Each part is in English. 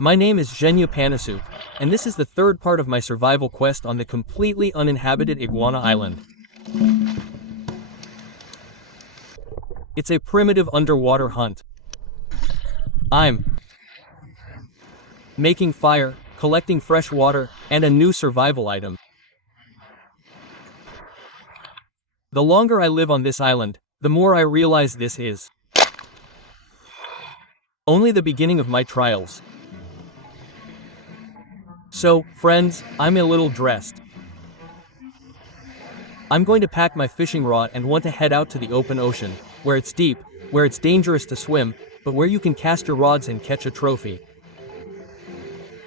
My name is Genya Panasup, and this is the third part of my survival quest on the completely uninhabited Iguana Island. It's a primitive underwater hunt. I'm making fire, collecting fresh water, and a new survival item. The longer I live on this island, the more I realize this is only the beginning of my trials. So, friends, I'm a little dressed. I'm going to pack my fishing rod and want to head out to the open ocean, where it's deep, where it's dangerous to swim, but where you can cast your rods and catch a trophy.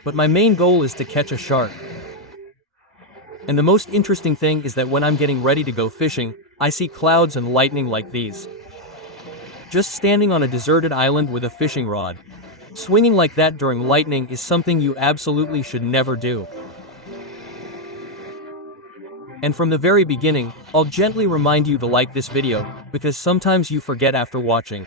But my main goal is to catch a shark. And the most interesting thing is that when I'm getting ready to go fishing, I see clouds and lightning like these. Just standing on a deserted island with a fishing rod. Swinging like that during lightning is something you absolutely should never do. And from the very beginning, I'll gently remind you to like this video, because sometimes you forget after watching.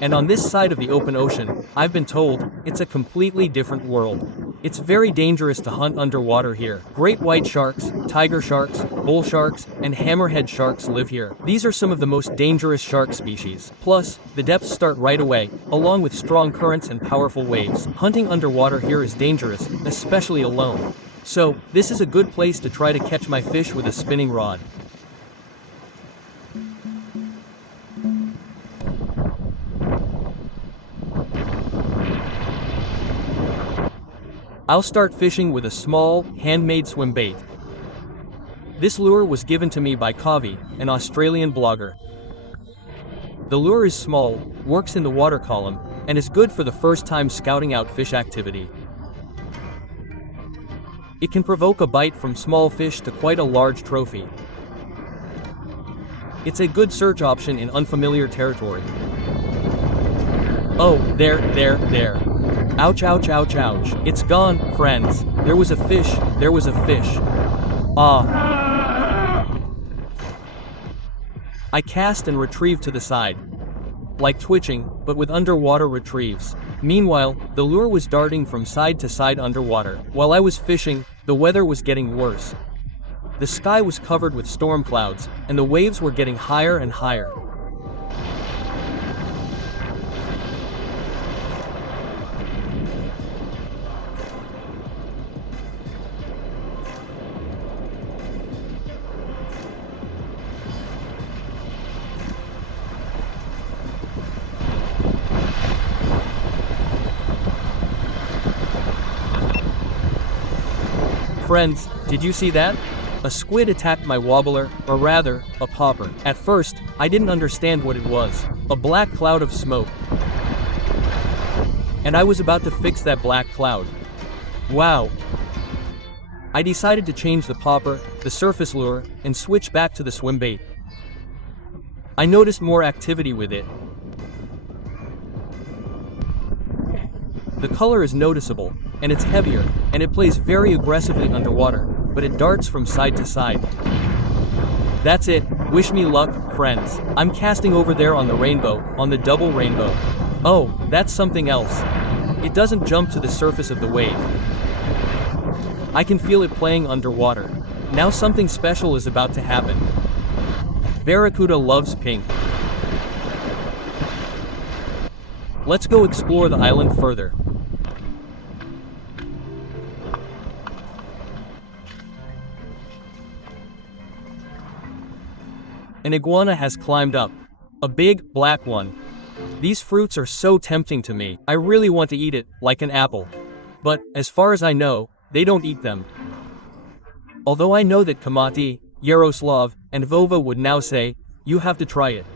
And on this side of the open ocean, I've been told, it's a completely different world. It's very dangerous to hunt underwater here. Great white sharks, tiger sharks, bull sharks, and hammerhead sharks live here. These are some of the most dangerous shark species. Plus, the depths start right away, along with strong currents and powerful waves. Hunting underwater here is dangerous, especially alone. So, this is a good place to try to catch my fish with a spinning rod. I'll start fishing with a small, handmade swim bait. This lure was given to me by CAUGHT, an Australian blogger. The lure is small, works in the water column, and is good for the first time scouting out fish activity. It can provoke a bite from small fish to quite a large trophy. It's a good search option in unfamiliar territory. Oh, there. Ouch, ouch, ouch, ouch. It's gone, friends. There was a fish. Ah. I cast and retrieve to the side. Like twitching, but with underwater retrieves. Meanwhile, the lure was darting from side to side underwater. While I was fishing, the weather was getting worse. The sky was covered with storm clouds, and the waves were getting higher and higher. Friends, did you see that? A squid attacked my wobbler, or rather, a popper. At first, I didn't understand what it was. A black cloud of smoke. And I was about to fix that black cloud. Wow. I decided to change the popper, the surface lure, and switch back to the swim bait. I noticed more activity with it. The color is noticeable, and it's heavier, and it plays very aggressively underwater, but it darts from side to side. That's it. Wish me luck, friends. I'm casting over there on the rainbow, on the double rainbow. Oh, that's something else. It doesn't jump to the surface of the wave. I can feel it playing underwater. Now something special is about to happen. Barracuda loves pink. Let's go explore the island further. An iguana has climbed up. A big, black one. These fruits are so tempting to me. I really want to eat it, like an apple. But, as far as I know, they don't eat them. Although I know that Kamati, Yaroslav, and Vova would now say, you have to try it.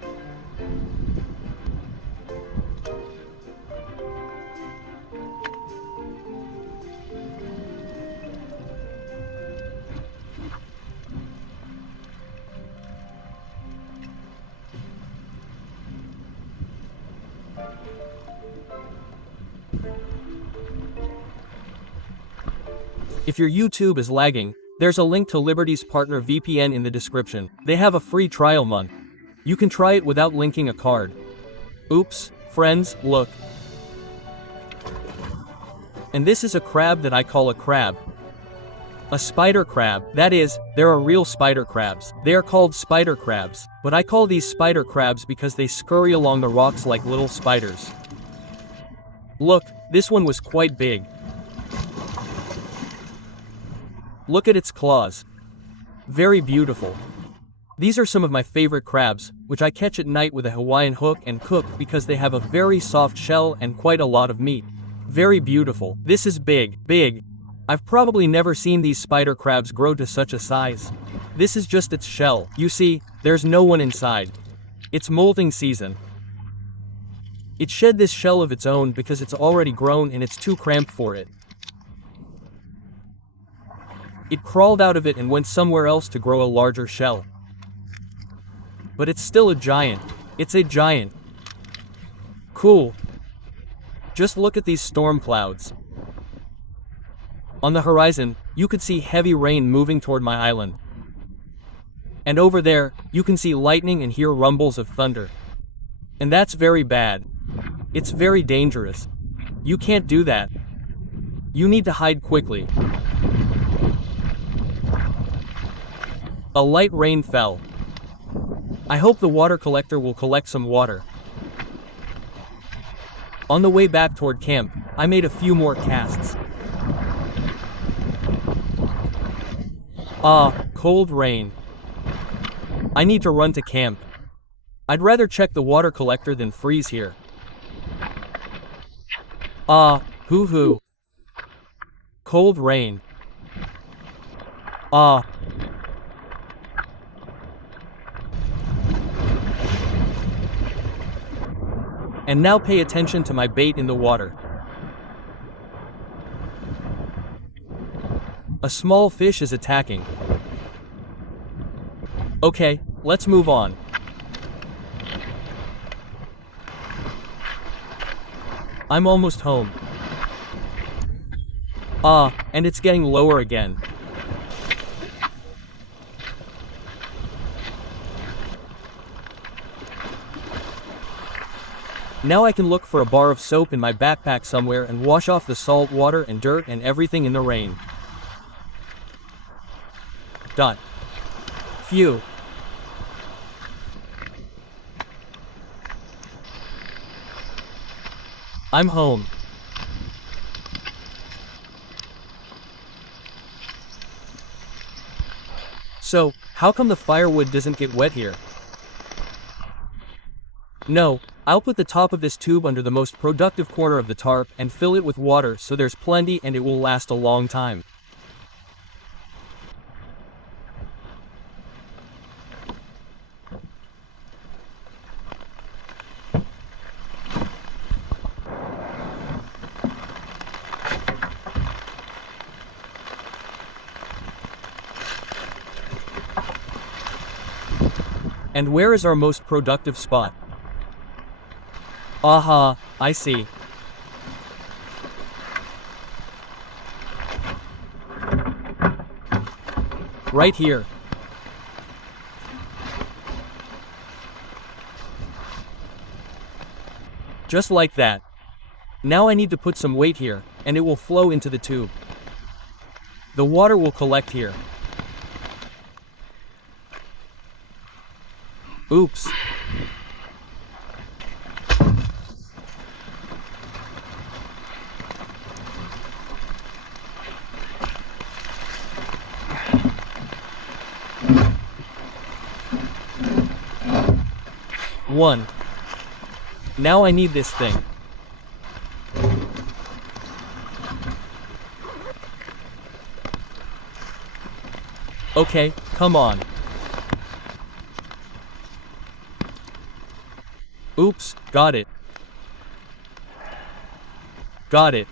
If your YouTube is lagging, There's a link to Liberty's partner VPN in the description. They have a free trial month. You can try it without linking a card. Oops, friends, look. And this is a crab that I call a crab. A spider crab. That is, there are real spider crabs. They are called spider crabs, but I call these spider crabs because they scurry along the rocks like little spiders. Look, this one was quite big. Look at its claws. Very beautiful. These are some of my favorite crabs, which I catch at night with a Hawaiian hook and cook because they have a very soft shell and quite a lot of meat. Very beautiful. This is big, big. I've probably never seen these spider crabs grow to such a size. This is just its shell. You see, there's no one inside. It's molting season. It shed this shell of its own because it's already grown and it's too cramped for it. It crawled out of it and went somewhere else to grow a larger shell. But it's still a giant. It's a giant. Cool. Just look at these storm clouds. On the horizon, you could see heavy rain moving toward my island. And over there, you can see lightning and hear rumbles of thunder. And that's very bad. It's very dangerous. You can't do that. You need to hide quickly. A light rain fell. I hope the water collector will collect some water. On the way back toward camp, I made a few more casts. Ah, cold rain. I need to run to camp. I'd rather check the water collector than freeze here. Ah, hoo-hoo. Cold rain. Ah. And now pay attention to my bait in the water. A small fish is attacking. Okay, let's move on. I'm almost home. Ah, and it's getting lower again. Now I can look for a bar of soap in my backpack somewhere and wash off the salt water and dirt and everything in the rain. Dot. Phew. I'm home. So, how come the firewood doesn't get wet here? No, I'll put the top of this tube under the most productive corner of the tarp and fill it with water so there's plenty and it will last a long time. And where is our most productive spot? Aha, I see. Right here. Just like that. Now I need to put some weight here, and it will flow into the tube. The water will collect here. Oops. One. Now I need this thing. Okay, come on. Oops, got it. Got it.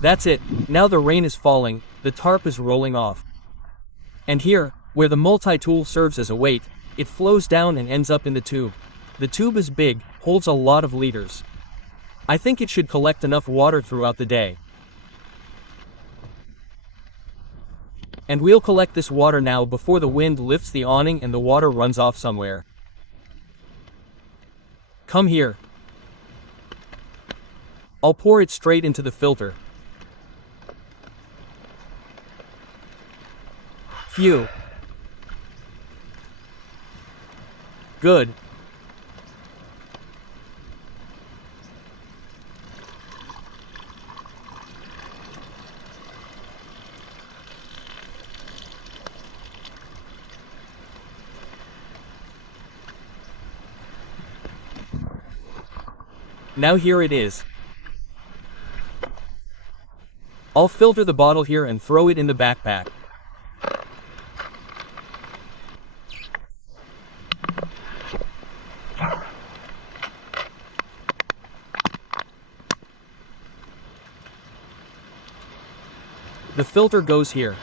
That's it, now the rain is falling, the tarp is rolling off. And here, where the multi-tool serves as a weight, it flows down and ends up in the tube. The tube is big, holds a lot of liters. I think it should collect enough water throughout the day. And we'll collect this water now before the wind lifts the awning and the water runs off somewhere. Come here. I'll pour it straight into the filter. Phew. Good. Now here it is. I'll filter the bottle here and throw it in the backpack. The filter goes here.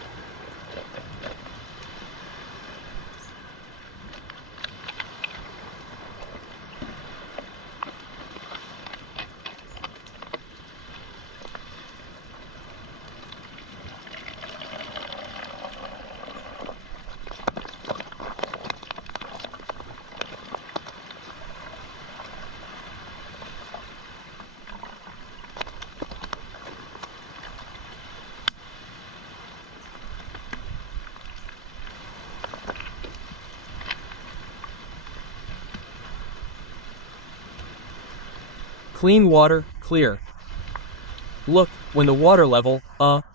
Clean water, clear. Look, when the water level,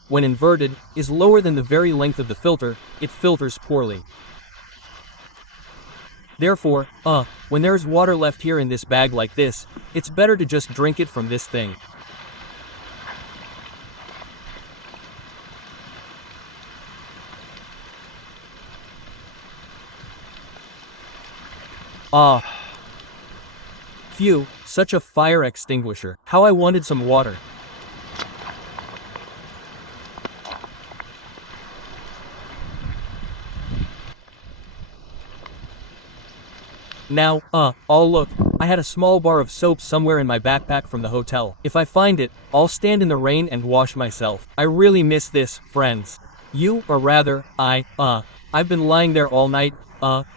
when inverted, is lower than the very length of the filter, it filters poorly. Therefore, when there's water left here in this bag like this, it's better to just drink it from this thing. Phew, such a fire extinguisher. How I wanted some water. Now, oh look, I had a small bar of soap somewhere in my backpack from the hotel. If I find it, I'll stand in the rain and wash myself. I really miss this, friends. Or rather, I've been lying there all night,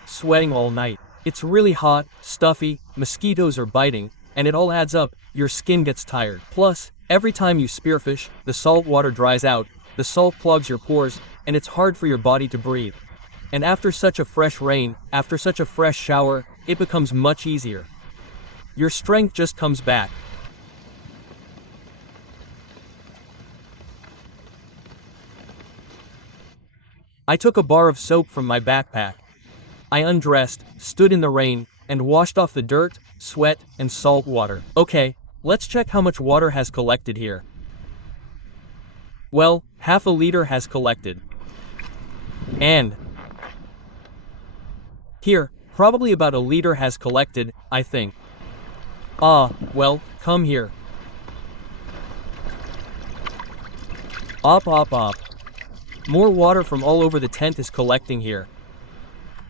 sweating all night. It's really hot, stuffy, mosquitoes are biting, and it all adds up, your skin gets tired. Plus, every time you spearfish, the salt water dries out, the salt clogs your pores, and it's hard for your body to breathe. And after such a fresh rain, after such a fresh shower, it becomes much easier. Your strength just comes back. I took a bar of soap from my backpack. I undressed, stood in the rain, and washed off the dirt, sweat, and salt water. Okay, let's check how much water has collected here. Well, half a liter has collected. And here, probably about a liter has collected, I think. Well, come here. Op. More water from all over the tent is collecting here.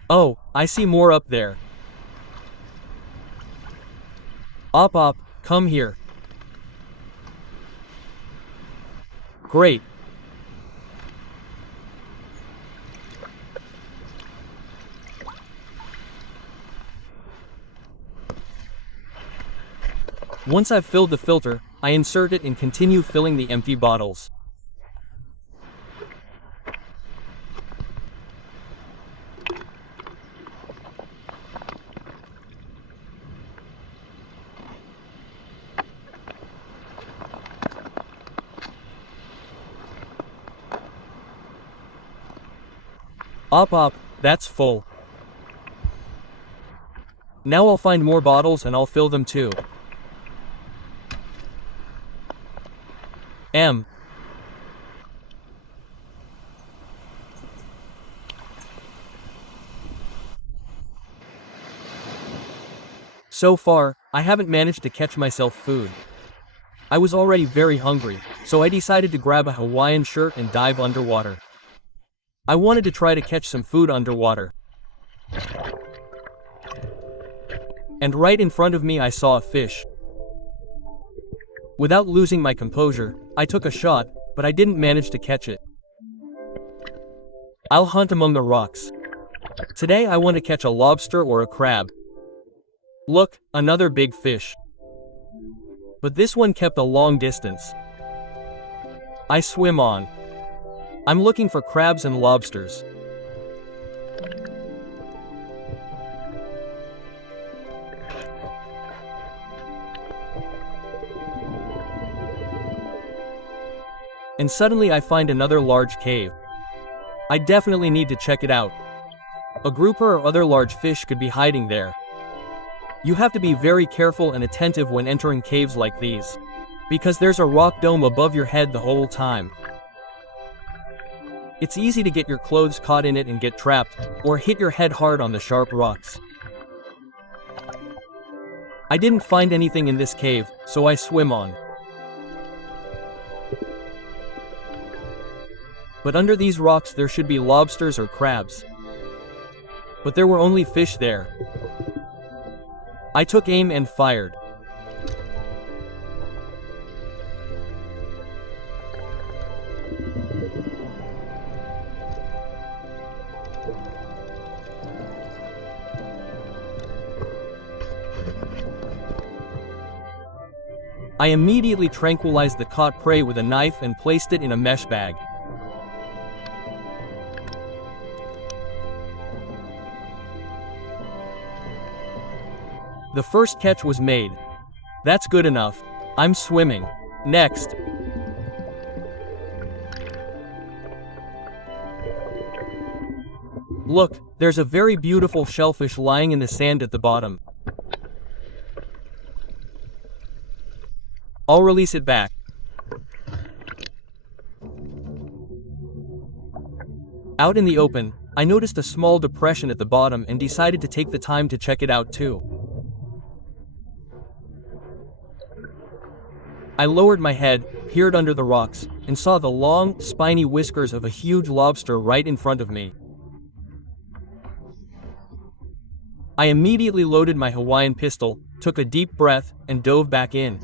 Oh, I see more up there. Op, come here. Great. Once I've filled the filter, I insert it and continue filling the empty bottles. Op, that's full. Now I'll find more bottles and I'll fill them too. So far, I haven't managed to catch myself food. I was already very hungry, so I decided to grab a Hawaiian shirt and dive underwater. I wanted to try to catch some food underwater. and right in front of me I saw a fish. Without losing my composure, I took a shot, but I didn't manage to catch it. I'll hunt among the rocks. Today I want to catch a lobster or a crab. Look, another big fish. But this one kept a long distance. I swim on. I'm looking for crabs and lobsters. And suddenly I find another large cave. I definitely need to check it out. A grouper or other large fish could be hiding there. You have to be very careful and attentive when entering caves like these, because there's a rock dome above your head the whole time. It's easy to get your clothes caught in it and get trapped, or hit your head hard on the sharp rocks. I didn't find anything in this cave, so I swim on. But under these rocks there should be lobsters or crabs. But there were only fish there. I took aim and fired. I immediately tranquilized the caught prey with a knife and placed it in a mesh bag. The first catch was made. That's good enough. I'm swimming. Next. Look, there's a very beautiful shellfish lying in the sand at the bottom. I'll release it back. Out in the open, I noticed a small depression at the bottom and decided to take the time to check it out too. I lowered my head, peered under the rocks, and saw the long, spiny whiskers of a huge lobster right in front of me. I immediately loaded my Hawaiian pistol, took a deep breath, and dove back in.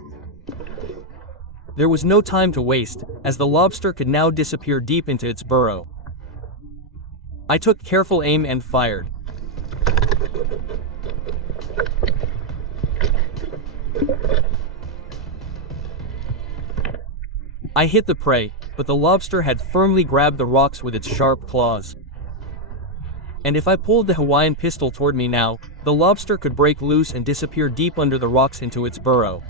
There was no time to waste, as the lobster could now disappear deep into its burrow. I took careful aim and fired. I hit the prey, but the lobster had firmly grabbed the rocks with its sharp claws. And if I pulled the Hawaiian pistol toward me now, the lobster could break loose and disappear deep under the rocks into its burrow.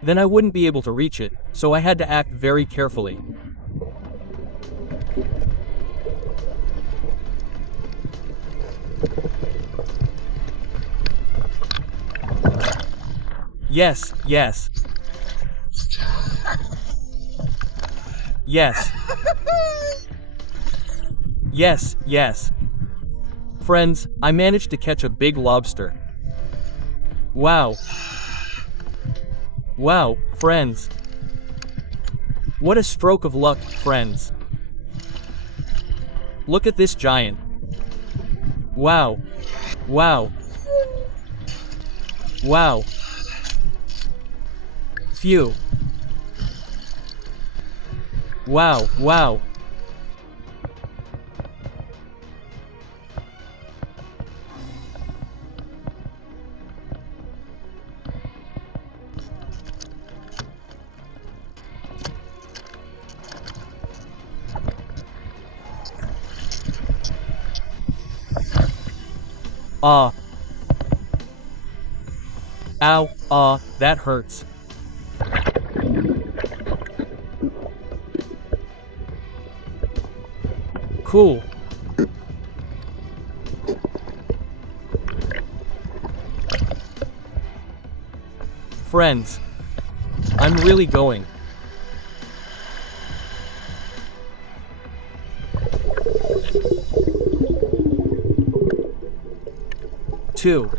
Then I wouldn't be able to reach it, so I had to act very carefully. Yes, yes. Yes. Yes, yes. Friends, I managed to catch a big lobster. Wow. Wow, friends. What a stroke of luck, friends. Look at this giant. Wow. Wow. Wow. Phew. Wow, wow. Ah. Ow, that hurts. Cool. Friends, I'm really going. Two.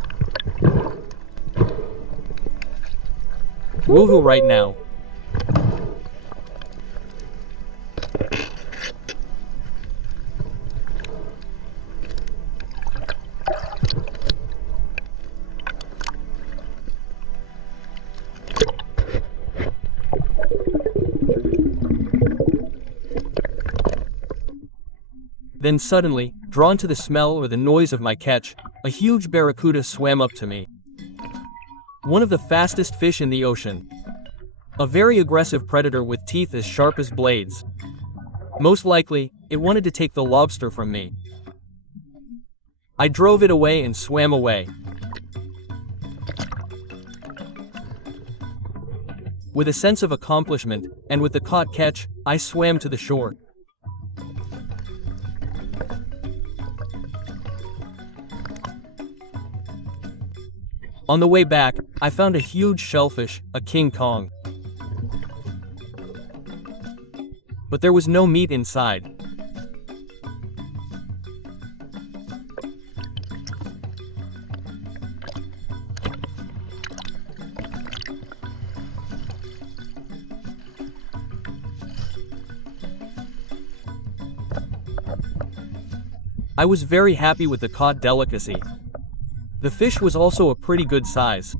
Woohoo right now. Then suddenly, drawn to the smell or the noise of my catch, a huge barracuda swam up to me. One of the fastest fish in the ocean. A very aggressive predator with teeth as sharp as blades. Most likely, it wanted to take the lobster from me. I drove it away and swam away. With a sense of accomplishment, and with the caught catch, I swam to the shore. On the way back, I found a huge shellfish, a King Kong. But there was no meat inside. I was very happy with the caught delicacy. The fish was also a pretty good size.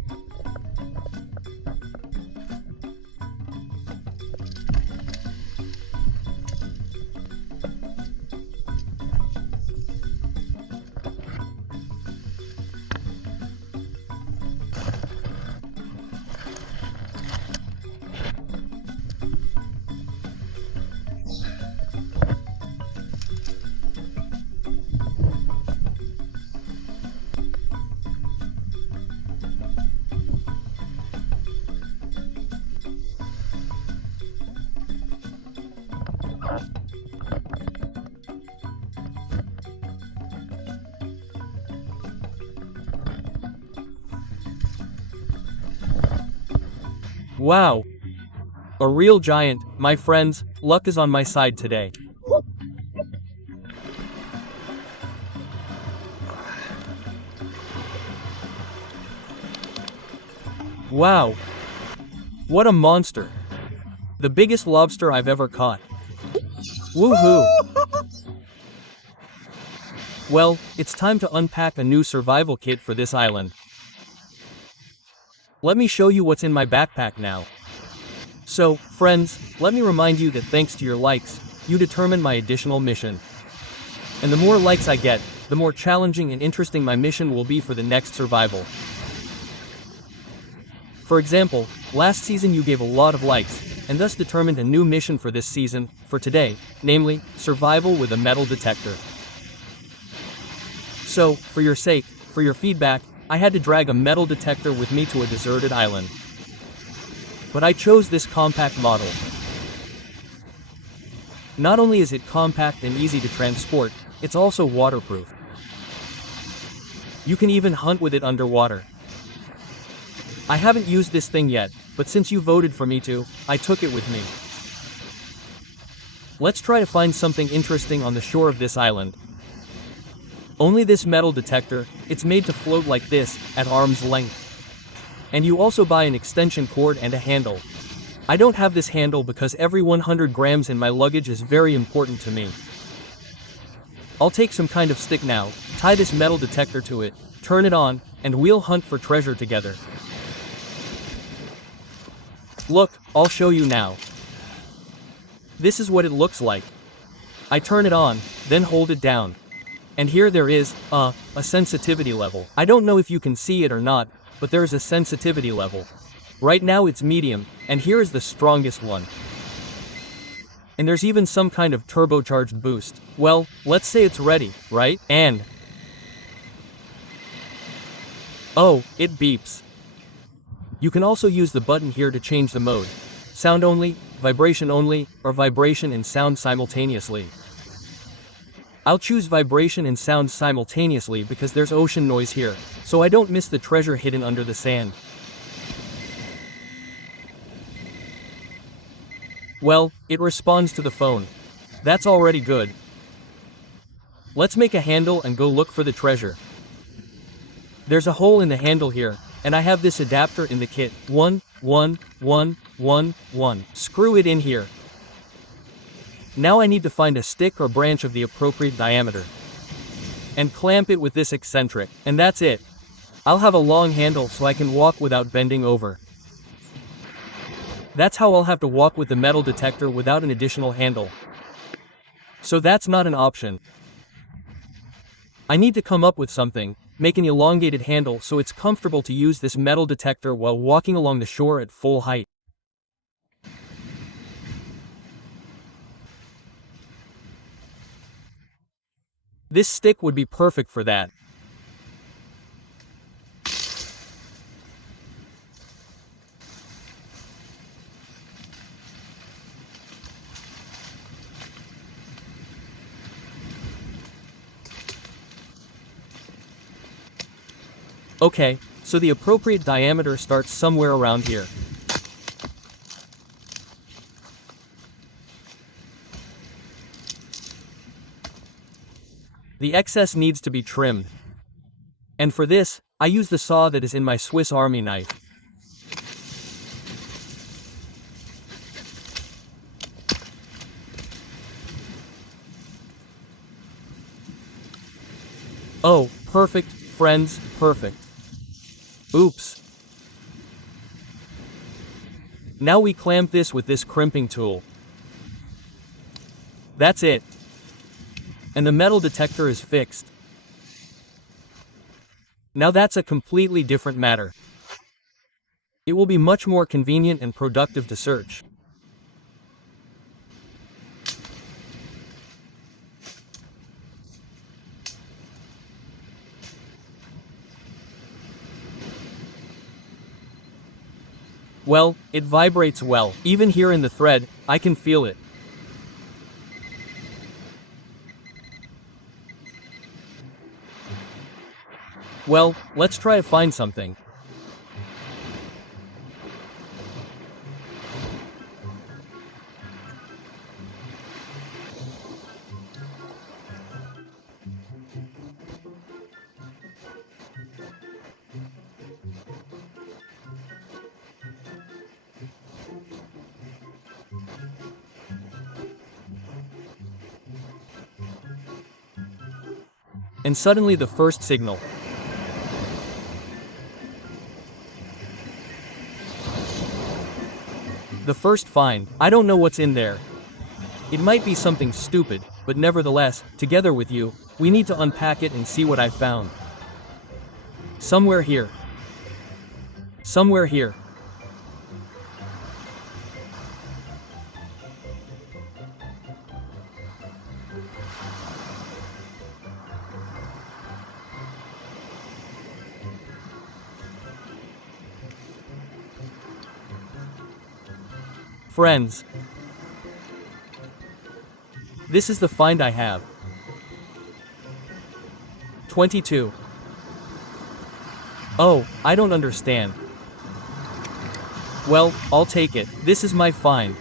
Wow! A real giant, my friends. Luck is on my side today. Wow! What a monster! The biggest lobster I've ever caught. Woohoo! Well, it's time to unpack a new survival kit for this island. Let me show you what's in my backpack now. So, friends, let me remind you that thanks to your likes, you determine my additional mission. And the more likes I get, the more challenging and interesting my mission will be for the next survival. For example, last season you gave a lot of likes, and thus determined a new mission for this season, for today, namely, survival with a metal detector. So, for your sake, for your feedback, I had to drag a metal detector with me to a deserted island. But I chose this compact model. Not only is it compact and easy to transport, it's also waterproof. You can even hunt with it underwater. I haven't used this thing yet, but since you voted for me to, I took it with me. Let's try to find something interesting on the shore of this island. Only this metal detector, it's made to float like this, at arm's length. And you also buy an extension cord and a handle. I don't have this handle because every 100 grams in my luggage is very important to me. I'll take some kind of stick now, tie this metal detector to it, turn it on, and we'll hunt for treasure together. Look, I'll show you now. This is what it looks like. I turn it on, then hold it down. And here there is, a sensitivity level. I don't know if you can see it or not, but there is a sensitivity level. Right now it's medium, and here is the strongest one. And there's even some kind of turbocharged boost. Well, let's say it's ready, right? And... oh, it beeps. You can also use the button here to change the mode. Sound only, vibration only, or vibration and sound simultaneously. I'll choose vibration and sound simultaneously because there's ocean noise here, so I don't miss the treasure hidden under the sand. Well, it responds to the phone. That's already good. Let's make a handle and go look for the treasure. There's a hole in the handle here, and I have this adapter in the kit. 1, 1, 1, 1, 1. Screw it in here. Now I need to find a stick or branch of the appropriate diameter. And clamp it with this eccentric. And that's it. I'll have a long handle so I can walk without bending over. That's how I'll have to walk with the metal detector without an additional handle. So that's not an option. I need to come up with something, make an elongated handle so it's comfortable to use this metal detector while walking along the shore at full height. This stick would be perfect for that. Okay, so the appropriate diameter starts somewhere around here. The excess needs to be trimmed. And for this, I use the saw that is in my Swiss Army knife. Oh, perfect, friends, perfect. Oops. Now we clamp this with this crimping tool. That's it. And the metal detector is fixed. Now that's a completely different matter. It will be much more convenient and productive to search. Well, it vibrates well. Even here in the thread, I can feel it. Well, let's try to find something. And suddenly the first signal. The first find. I don't know what's in there. It might be something stupid, but nevertheless, together with you, we need to unpack it and see what I found. Somewhere here. Somewhere here. Friends. This is the find I have. 22. Oh, I don't understand. Well, I'll take it. This is my find.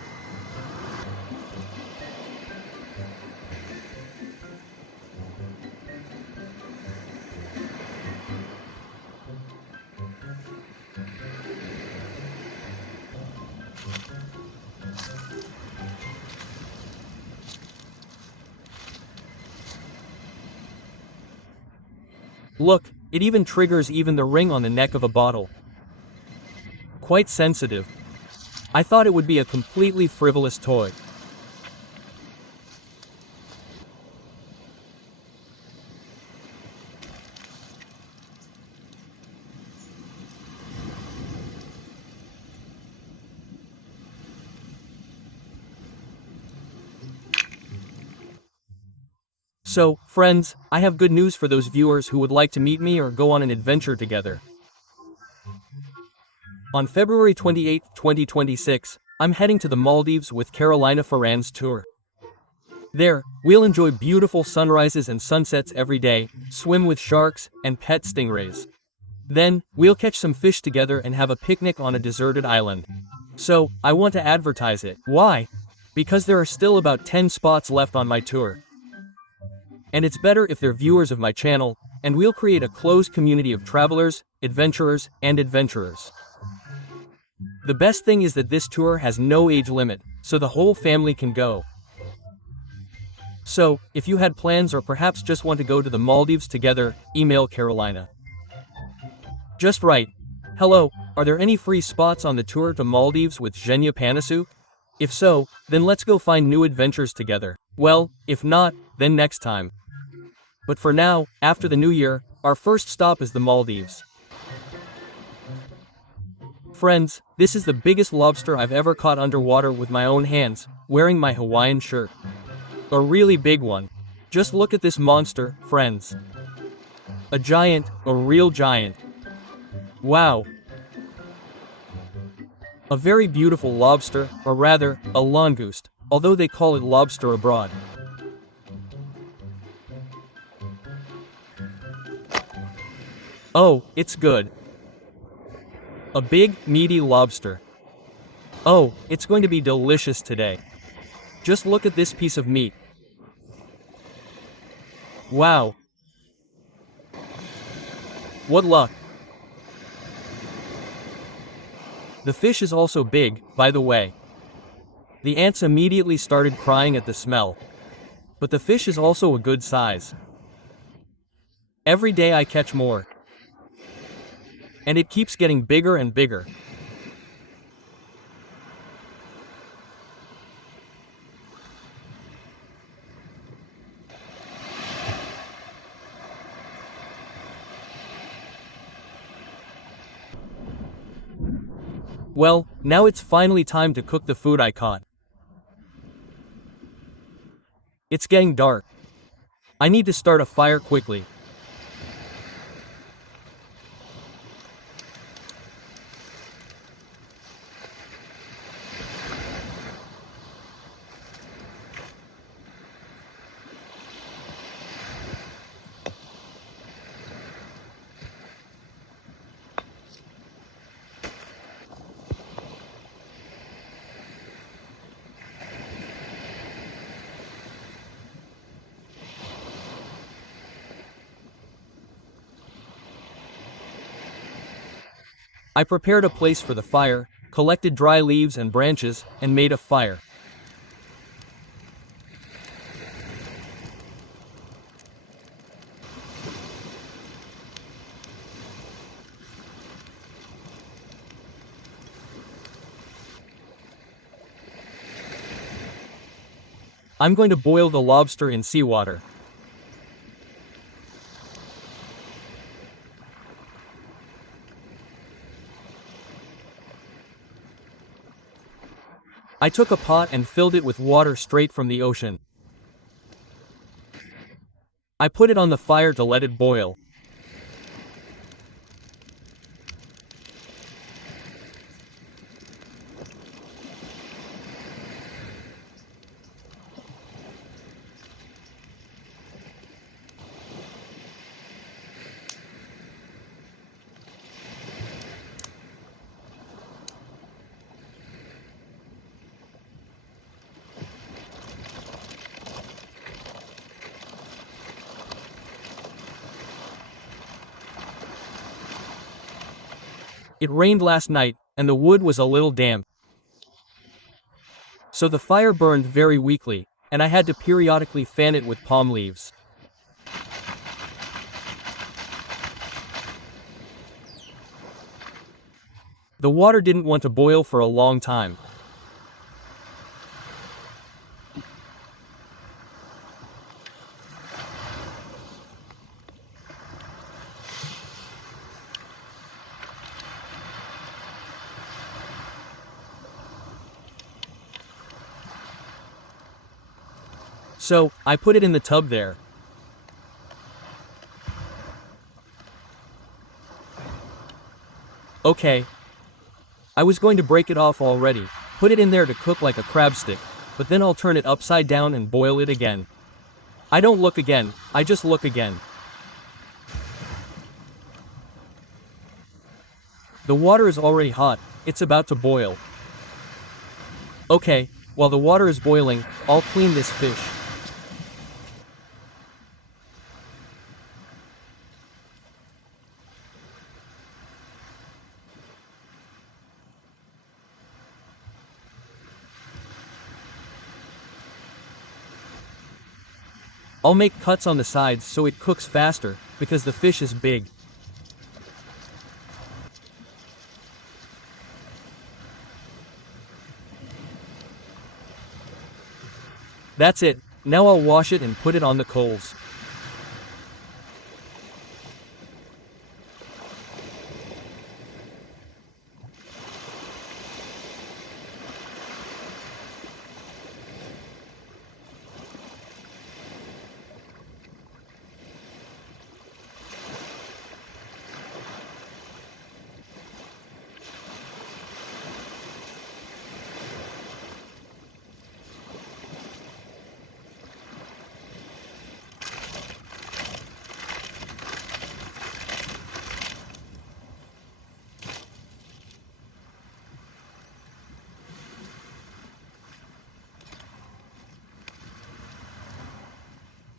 Look, it even triggers even the ring on the neck of a bottle. Quite sensitive. I thought it would be a completely frivolous toy. So, friends, I have good news for those viewers who would like to meet me or go on an adventure together. On February 28, 2026, I'm heading to the Maldives with Carolina Ferran's tour. There, we'll enjoy beautiful sunrises and sunsets every day, swim with sharks, and pet stingrays. Then, we'll catch some fish together and have a picnic on a deserted island. So, I want to advertise it. Why? Because there are still about 10 spots left on my tour. And it's better if they're viewers of my channel, and we'll create a closed community of travelers, adventurers, and adventurers. The best thing is that this tour has no age limit, so the whole family can go. So, if you had plans or perhaps just want to go to the Maldives together, email Carolina. Just right. Hello, are there any free spots on the tour to Maldives with Zhenya Panasuk? If so, then let's go find new adventures together. Well, if not, then next time. But for now, after the new year, our first stop is the Maldives. Friends, this is the biggest lobster I've ever caught underwater with my own hands, wearing my Hawaiian shirt. A really big one. Just look at this monster, friends. A giant, a real giant. Wow. A very beautiful lobster, or rather, a languste, although they call it lobster abroad. Oh, it's good. A big, meaty lobster. Oh, it's going to be delicious today. Just look at this piece of meat. Wow. What luck. The fish is also big, by the way. The ants immediately started crying at the smell. But the fish is also a good size. Every day I catch more. And it keeps getting bigger and bigger. Well, now it's finally time to cook the food I caught. It's getting dark. I need to start a fire quickly. I prepared a place for the fire, collected dry leaves and branches, and made a fire. I'm going to boil the lobster in seawater. I took a pot and filled it with water straight from the ocean. I put it on the fire to let it boil. It rained last night, and the wood was a little damp. So the fire burned very weakly, and I had to periodically fan it with palm leaves. The water didn't want to boil for a long time. So, I put it in the tub there. Okay. I was going to break it off already, put it in there to cook like a crab stick, but then I'll turn it upside down and boil it again. I don't look again, I just look again. The water is already hot, it's about to boil. Okay, while the water is boiling, I'll clean this fish. I'll make cuts on the sides so it cooks faster, because the fish is big. That's it, now I'll wash it and put it on the coals.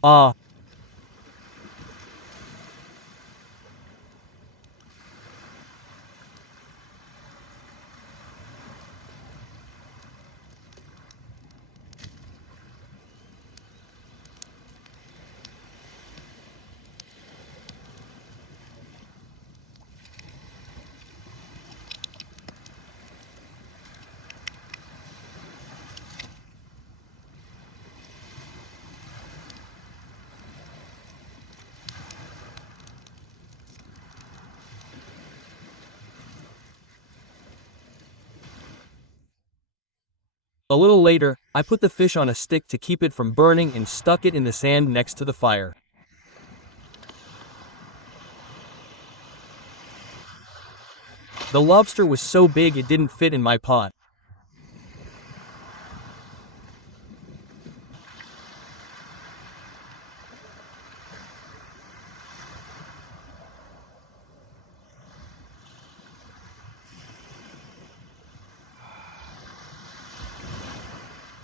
Ah. A little later, I put the fish on a stick to keep it from burning and stuck it in the sand next to the fire. The lobster was so big it didn't fit in my pot.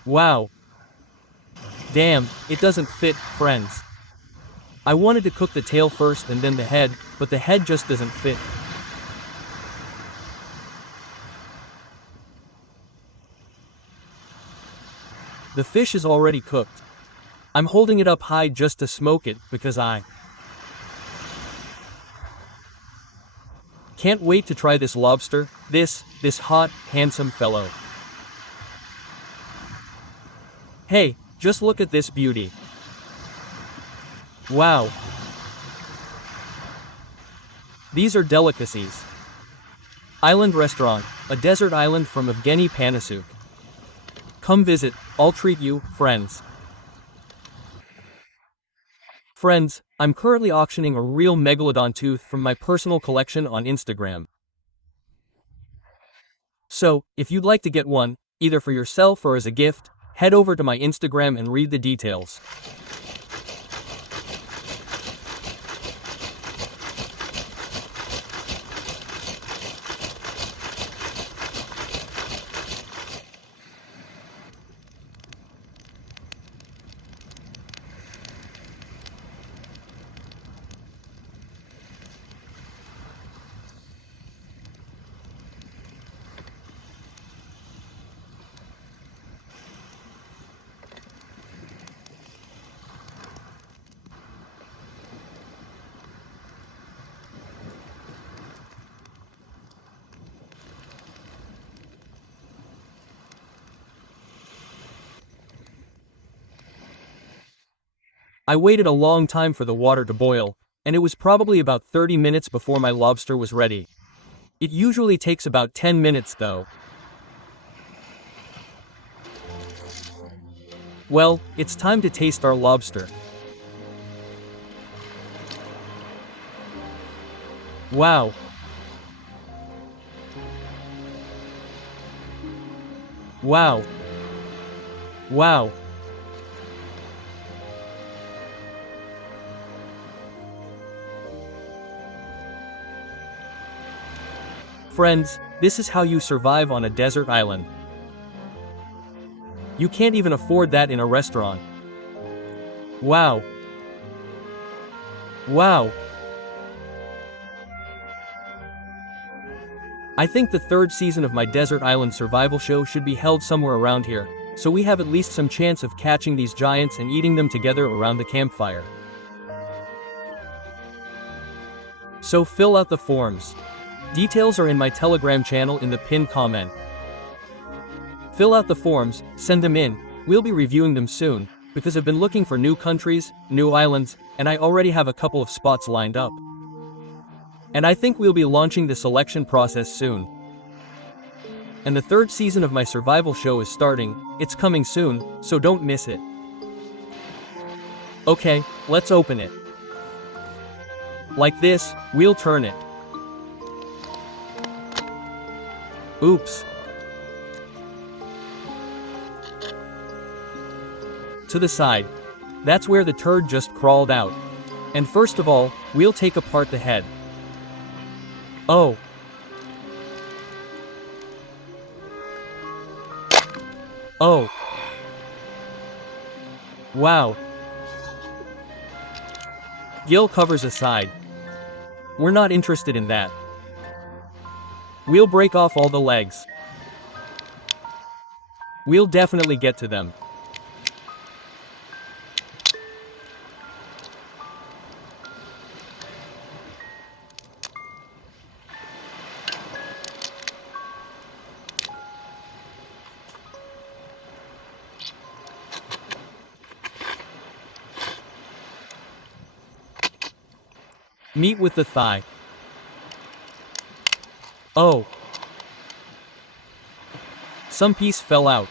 Wow. Damn, it doesn't fit, friends. I wanted to cook the tail first and then the head, but the head just doesn't fit. The fish is already cooked. I'm holding it up high just to smoke it, because I can't wait to try this lobster, this hot, handsome fellow. Hey, just look at this beauty. Wow. These are delicacies. Island Restaurant, a desert island from Evgeny Panasuk. Come visit, I'll treat you, friends. Friends, I'm currently auctioning a real megalodon tooth from my personal collection on Instagram. So, if you'd like to get one, either for yourself or as a gift, head over to my Instagram and read the details. I waited a long time for the water to boil, and it was probably about 30 minutes before my lobster was ready. It usually takes about 10 minutes though. Well, it's time to taste our lobster. Wow. Wow. Wow. Friends, this is how you survive on a desert island. You can't even afford that in a restaurant. Wow. Wow. I think the third season of my desert island survival show should be held somewhere around here, so we have at least some chance of catching these giants and eating them together around the campfire. So fill out the forms. Details are in my Telegram channel in the pinned comment. Fill out the forms, send them in, we'll be reviewing them soon, because I've been looking for new countries, new islands, and I already have a couple of spots lined up. And I think we'll be launching the selection process soon. And the third season of my survival show is starting, it's coming soon, so don't miss it. Okay, let's open it. Like this, we'll turn it. Oops. To the side. That's where the turd just crawled out. And first of all, we'll take apart the head. Oh. Oh. Wow. Gill covers aside. We're not interested in that. We'll break off all the legs. We'll definitely get to them. Meat with the thigh. Oh. Some piece fell out.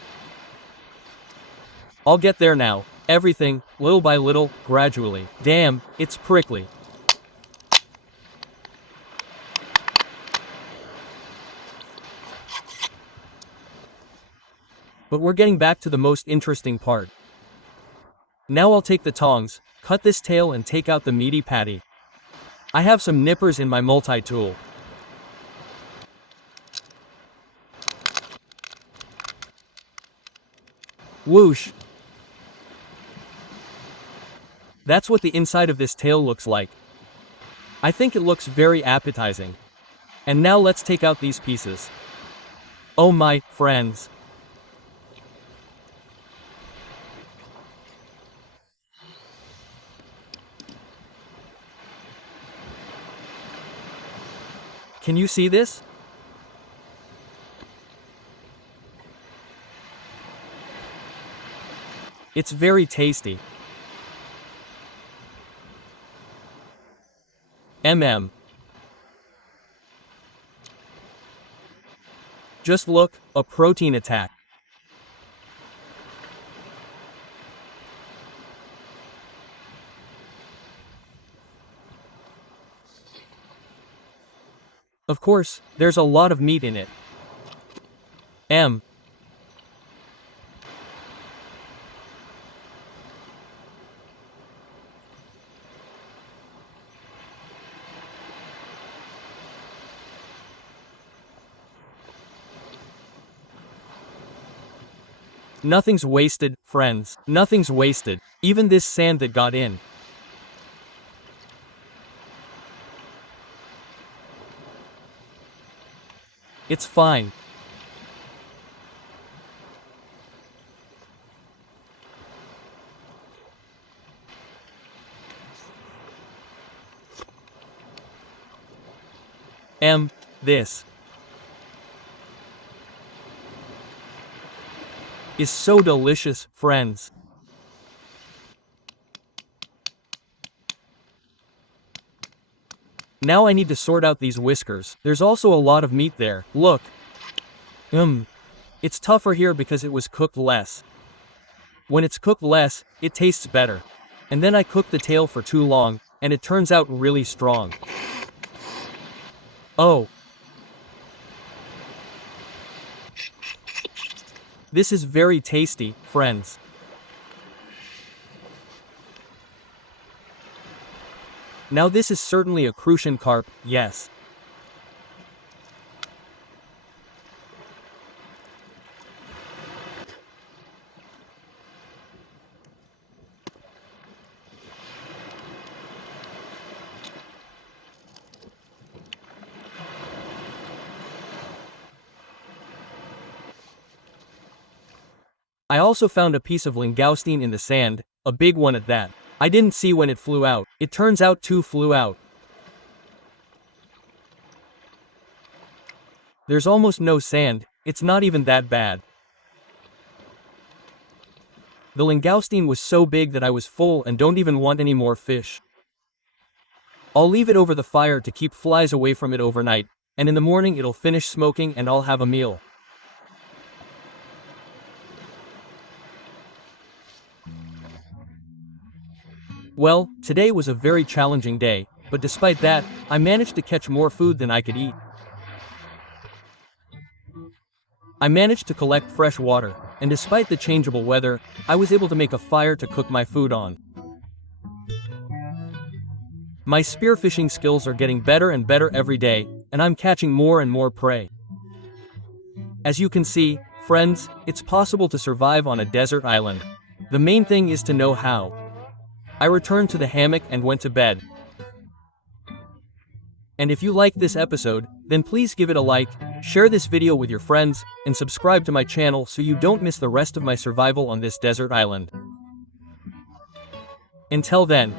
I'll get there now. Everything, little by little, gradually. Damn, it's prickly. But we're getting back to the most interesting part. Now I'll take the tongs, cut this tail and take out the meaty patty. I have some nippers in my multi-tool. Whoosh! That's what the inside of this tail looks like. I think it looks very appetizing. And now let's take out these pieces. Oh my friends. Can you see this? It's very tasty. Just look, a protein attack. Of course, there's a lot of meat in it. Nothing's wasted, friends. Nothing's wasted. Even this sand that got in. It's fine. This is so delicious, friends. Now I need to sort out these whiskers. There's also a lot of meat there. Look. It's tougher here because it was cooked less. When it's cooked less, it tastes better. And then I cooked the tail for too long, and it turns out really strong. Oh. This is very tasty, friends. Now this is certainly a crucian carp, yes. I also found a piece of langoustine in the sand, a big one at that. I didn't see when it flew out. It turns out two flew out. There's almost no sand, it's not even that bad. The langoustine was so big that I was full and don't even want any more fish. I'll leave it over the fire to keep flies away from it overnight, and in the morning it'll finish smoking and I'll have a meal. Well, today was a very challenging day, but despite that, I managed to catch more food than I could eat. I managed to collect fresh water, and despite the changeable weather, I was able to make a fire to cook my food on. My spearfishing skills are getting better and better every day, and I'm catching more and more prey. As you can see, friends, it's possible to survive on a desert island. The main thing is to know how. I returned to the hammock and went to bed. And if you liked this episode, then please give it a like, share this video with your friends, and subscribe to my channel so you don't miss the rest of my survival on this desert island. Until then,